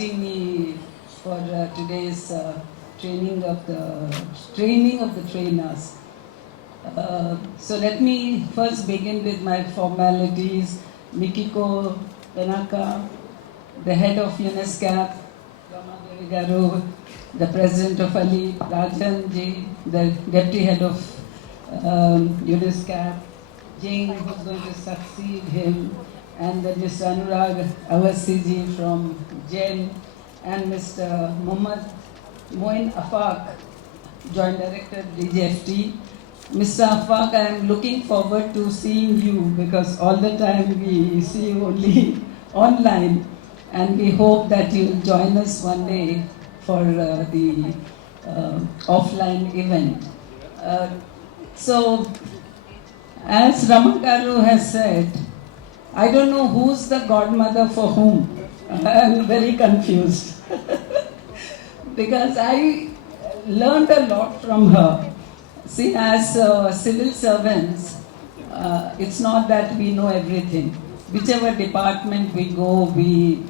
inviting me for today's training of the trainers. So let me first begin with my formalities. Mikiko Tanaka, the head of UNESCAP, Rama Garu, the president of ALEAP, Rajan Ji, the deputy head of UNESCAP, Jing, who's going to succeed him, and then Mr. Anurag Awasiji from JEN, and Mr. Mohammad Moin Afaq, Joint Director DGFT. Mr. Afaq, I am looking forward to seeing you because all the time we see you only online, and we hope that you will join us one day for the offline event. So, as Ramagaru has said, I don't know who's the godmother for whom. I'm very confused because I learned a lot from her. See, as civil servants, it's not that we know everything. Whichever department we go, we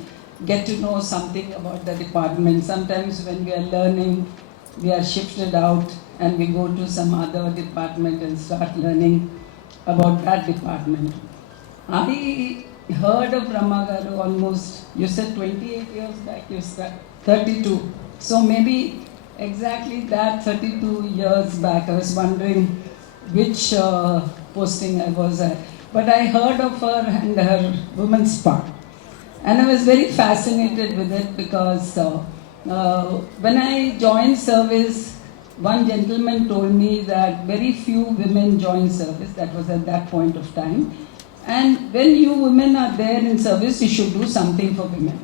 get to know something about the department. Sometimes when we are learning, we are shifted out and we go to some other department and start learning about that department. I heard of Ramagaru almost, you said 28 years back, you said 32. So maybe exactly that 32 years back, I was wondering which posting I was at. But I heard of her and her women's part. And I was very fascinated with it because when I joined service, one gentleman told me that very few women join service. That was at that point of time. And when you women are there in service, you should do something for women.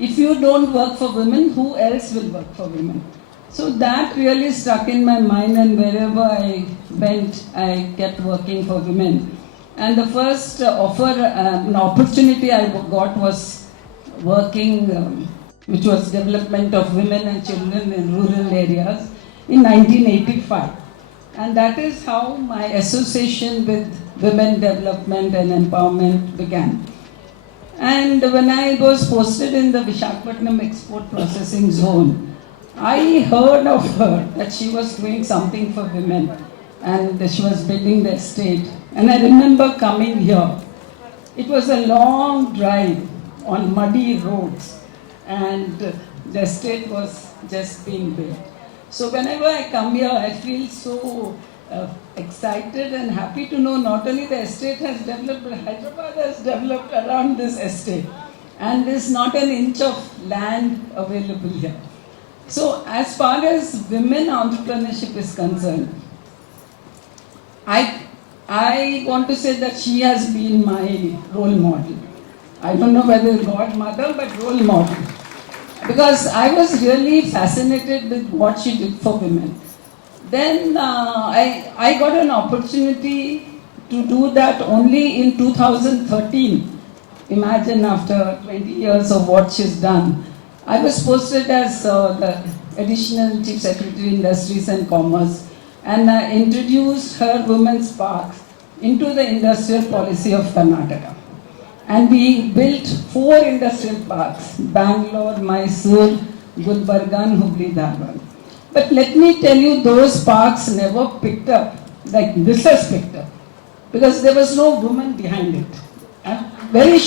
If you don't work for women, who else will work for women? So that really stuck in my mind, and wherever I went, I kept working for women. And the first an opportunity I got was working, which was development of women and children in rural areas in 1985. And that is how my association with women development and empowerment began. And when I was posted in the Visakhapatnam Export Processing Zone, I heard of her that she was doing something for women and she was building the estate. And I remember coming here. It was a long drive on muddy roads and the estate was just being built. So whenever I come here, I feel so excited and happy to know not only the estate has developed, but Hyderabad has developed around this estate. And there's not an inch of land available here. So as far as women entrepreneurship is concerned, I want to say that she has been my role model. I don't know whether godmother, but role model. Because I was really fascinated with what she did for women. Then I got an opportunity to do that only in 2013. Imagine after 20 years of what she's done. I was posted as the Additional Chief Secretary Industries and Commerce, and I introduced her women's parks into the industrial policy of Karnataka. And we built 4 industrial parks: Bangalore, Mysore, Gulbarga, and Hubli, Dharwad. But let me tell you, those parks never picked up like this has picked up, because there was no woman behind it. I'm very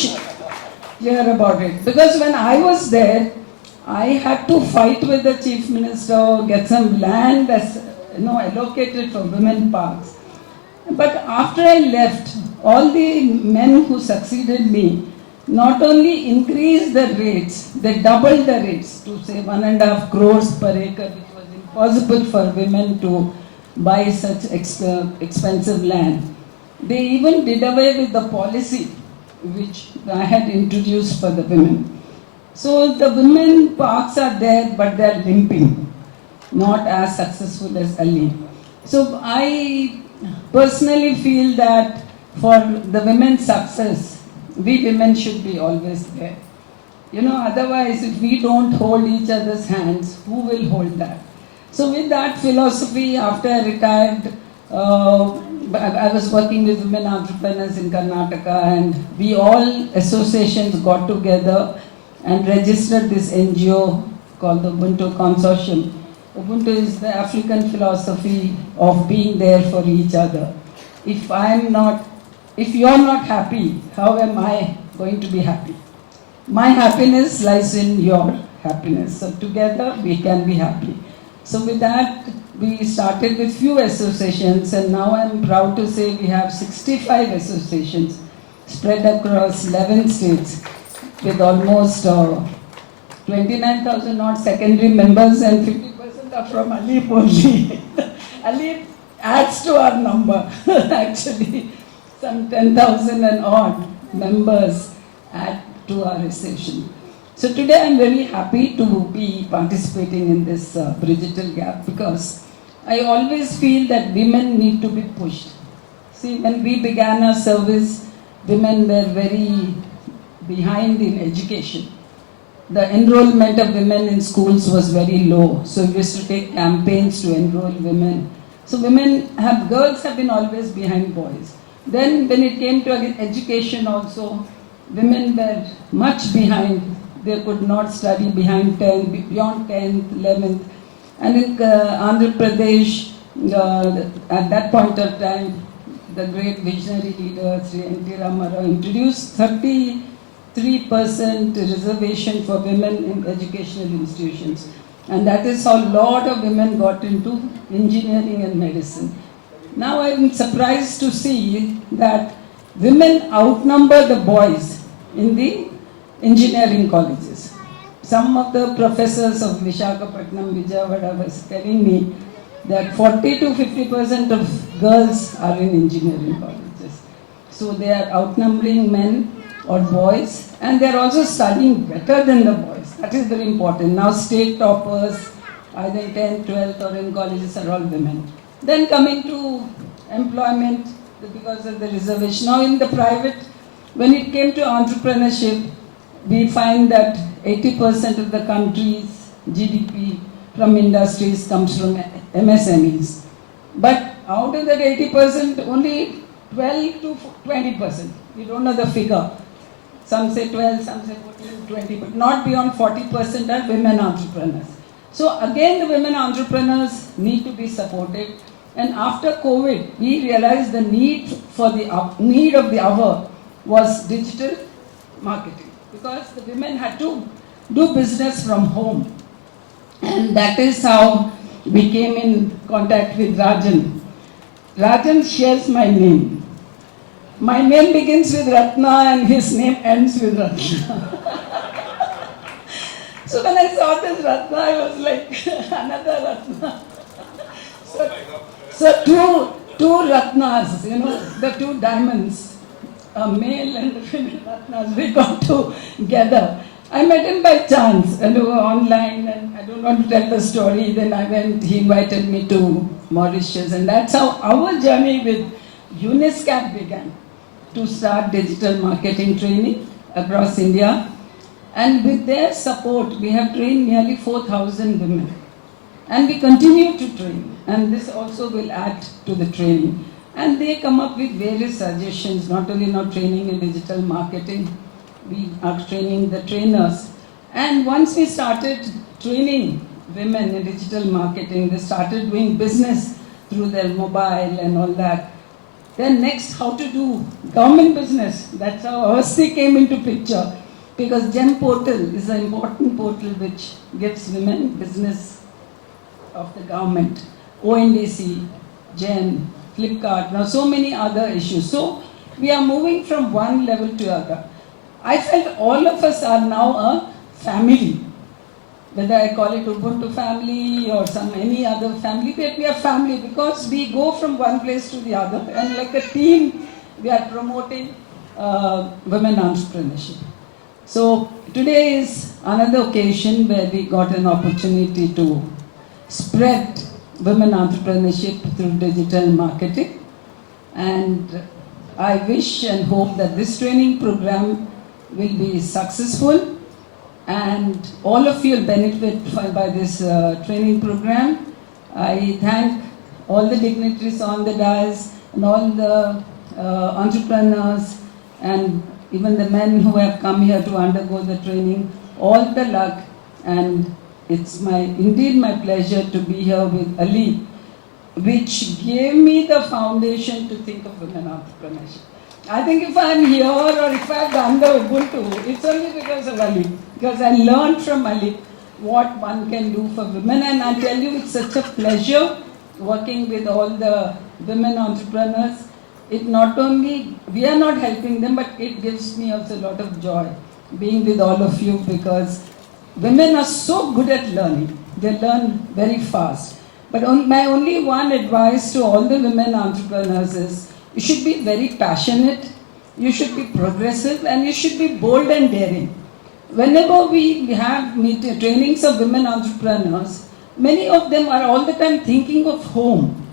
clear about it. Because when I was there, I had to fight with the Chief Minister, get some land as allocated for women parks. But after I left, all the men who succeeded me not only increased the rates, they doubled the rates to say 1.5 crores per acre, which was impossible for women to buy such expensive land. They even did away with the policy which I had introduced for the women. So the women parks are there, but they are limping, not as successful as ALEAP. So I personally feel that for the women's success, we women should be always there. Otherwise, if we don't hold each other's hands, who will hold that? So with that philosophy, after I retired, I was working with women entrepreneurs in Karnataka, and we all associations got together and registered this NGO called the UBUNTU Consortium. UBUNTU is the African philosophy of being there for each other. If you're not happy, how am I going to be happy? My happiness lies in your happiness. So together we can be happy. So with that, we started with few associations, and now I'm proud to say we have 65 associations spread across 11 states with almost 29,000 odd secondary members, and 50% are from ALEAP only. ALEAP adds to our number, actually. Some 10,000 and odd members add to our association. So today I'm very happy to be participating in this digital gap, because I always feel that women need to be pushed. See, when we began our service, women were very behind in education. The enrollment of women in schools was very low. So we used to take campaigns to enroll women. So girls have been always behind boys. Then when it came to education also, women were much behind. They could not study beyond 10th, 11th. And in Andhra Pradesh, at that point of time, the great visionary leader, Sri N.T. Ramarao, introduced 33% reservation for women in educational institutions. And that is how a lot of women got into engineering and medicine. Now I'm surprised to see that women outnumber the boys in the engineering colleges. Some of the professors of Visakhapatnam, Vijayawada was telling me that 40 to 50% of girls are in engineering colleges. So they are outnumbering men or boys, and they are also studying better than the boys. That is very important. Now state toppers, either in 10th, 12th or in colleges, are all women. Then coming to employment, because of the reservation. Now in the private, when it came to entrepreneurship, we find that 80% of the country's GDP from industries comes from MSMEs. But out of that 80%, only 12 to 20%. We don't know the figure. Some say 12, some say 14, 20, but not beyond 40% are women entrepreneurs. So again, the women entrepreneurs need to be supported. And after COVID, we realized the need of the hour was digital marketing, because the women had to do business from home. And that is how we came in contact with Rajan. Rajan shares my name. My name begins with Ratna and his name ends with Ratna. So when I saw this Ratna, I was like, another Ratna. So two Ratnas, the two diamonds, a male and a female Ratnas, we got together. I met him by chance, online, and I don't want to tell the story. Then he invited me to Mauritius, and that's how our journey with UNISCAP began, to start digital marketing training across India. And with their support, we have trained nearly 4,000 women. And we continue to train, and this also will add to the training. And they come up with various suggestions, not only training in digital marketing, we are training the trainers. And once we started training women in digital marketing, they started doing business through their mobile and all that. Then next, how to do government business. That's how Avasti came into picture, because GEM portal is an important portal which gives women business of the government. ONDC, GEM, Flipkart, now so many other issues. So we are moving from one level to other. I felt all of us are now a family. Whether I call it Ubuntu family or any other family, but we are family because we go from one place to the other, and like a team, we are promoting women entrepreneurship. So today is another occasion where we got an opportunity to spread women entrepreneurship through digital marketing, and I wish and hope that this training program will be successful, and all of you will benefit by this training program. I thank all the dignitaries on the dais and all the entrepreneurs and even the men who have come here to undergo the training. all the luck, and it's indeed my pleasure to be here with ALEAP, which gave me the foundation to think of women entrepreneurship. I think if I'm here or if I've done the Ubuntu, it's only because of ALEAP, because I learned from ALEAP what one can do for women, and I tell you, it's such a pleasure working with all the women entrepreneurs. It not only, we are not helping them, but it gives me also a lot of joy being with all of you, because women are so good at learning. They learn very fast. But my only one advice to all the women entrepreneurs is, you should be very passionate, you should be progressive, and you should be bold and daring. Whenever we have trainings of women entrepreneurs, many of them are all the time thinking of home,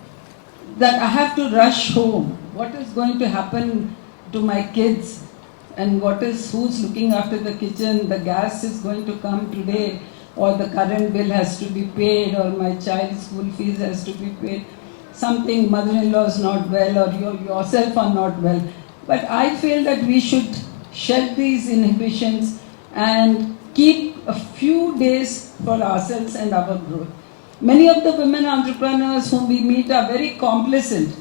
that I have to rush home. What is going to happen to my kids? And who's looking after the kitchen? The gas is going to come today, or the current bill has to be paid, or my child's school fees has to be paid. Something, mother-in-law is not well, or you yourself are not well. But I feel that we should shed these inhibitions and keep a few days for ourselves and our growth. Many of the women entrepreneurs whom we meet are very complacent.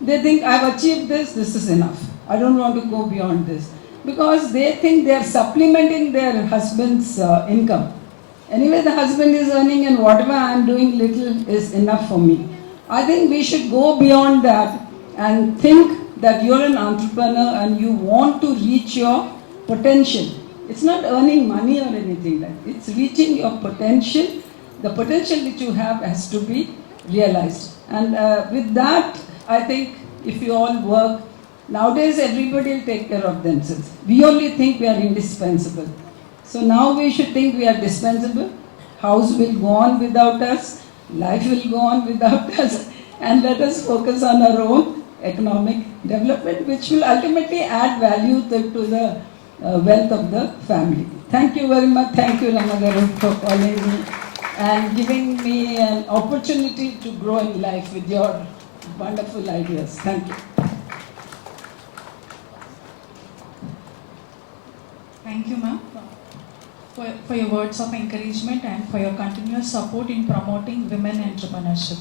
They think, I've achieved this is enough. I don't want to go beyond this. Because they think they are supplementing their husband's income. Anyway, the husband is earning, and whatever I am doing little is enough for me. I think we should go beyond that and think that you're an entrepreneur and you want to reach your potential. It's not earning money or anything like that. It's reaching your potential. The potential which you have has to be realized. And with that, I think if you all work, nowadays everybody will take care of themselves. We only think we are indispensable. So now we should think we are dispensable. House will go on without us. Life will go on without us. And let us focus on our own economic development, which will ultimately add value to the wealth of the family. Thank you very much. Thank you, Ramagaru, for calling me and giving me an opportunity to grow in life with your wonderful ideas. Thank you. Thank you, ma'am, for your words of encouragement and for your continuous support in promoting women entrepreneurship.